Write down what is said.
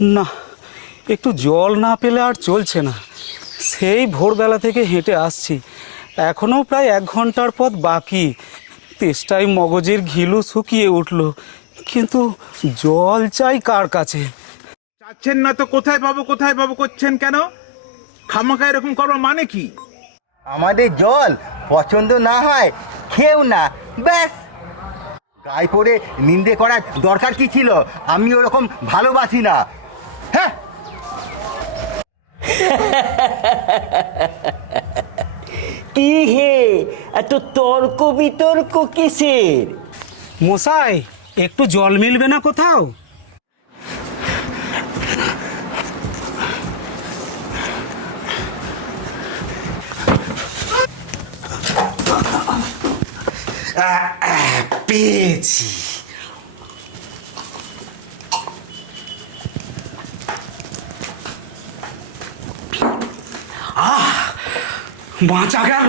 না, একটু জল না পেলে আর চলছে না। সেই ভোরবেলা থেকে হেঁটে আসছি, এখনও প্রায় 1 ঘন্টার পথ বাকি। তেষ্টায় মগজের ঘিলু শুকিয়ে উঠল, কিন্তু জল চাই কার কাছে? চাচ্ছেন না তো কোথায় পাবো করছেন কেন? খামাখা এরকম করবার মানে কি? আমাদের জল পছন্দ না হয় খেও না, ব্যাস। গায়ে পড়ে নিন্দে করার দরকার কি ছিল? আমি ওরকম ভালোবাসি না। হ্যাঁ, কি হে, এত তর্ক বিতর্ক কিসের? মশাই, একটু জল মিলবে না কোথাও? পেয়েছি। বাঁচা গেল।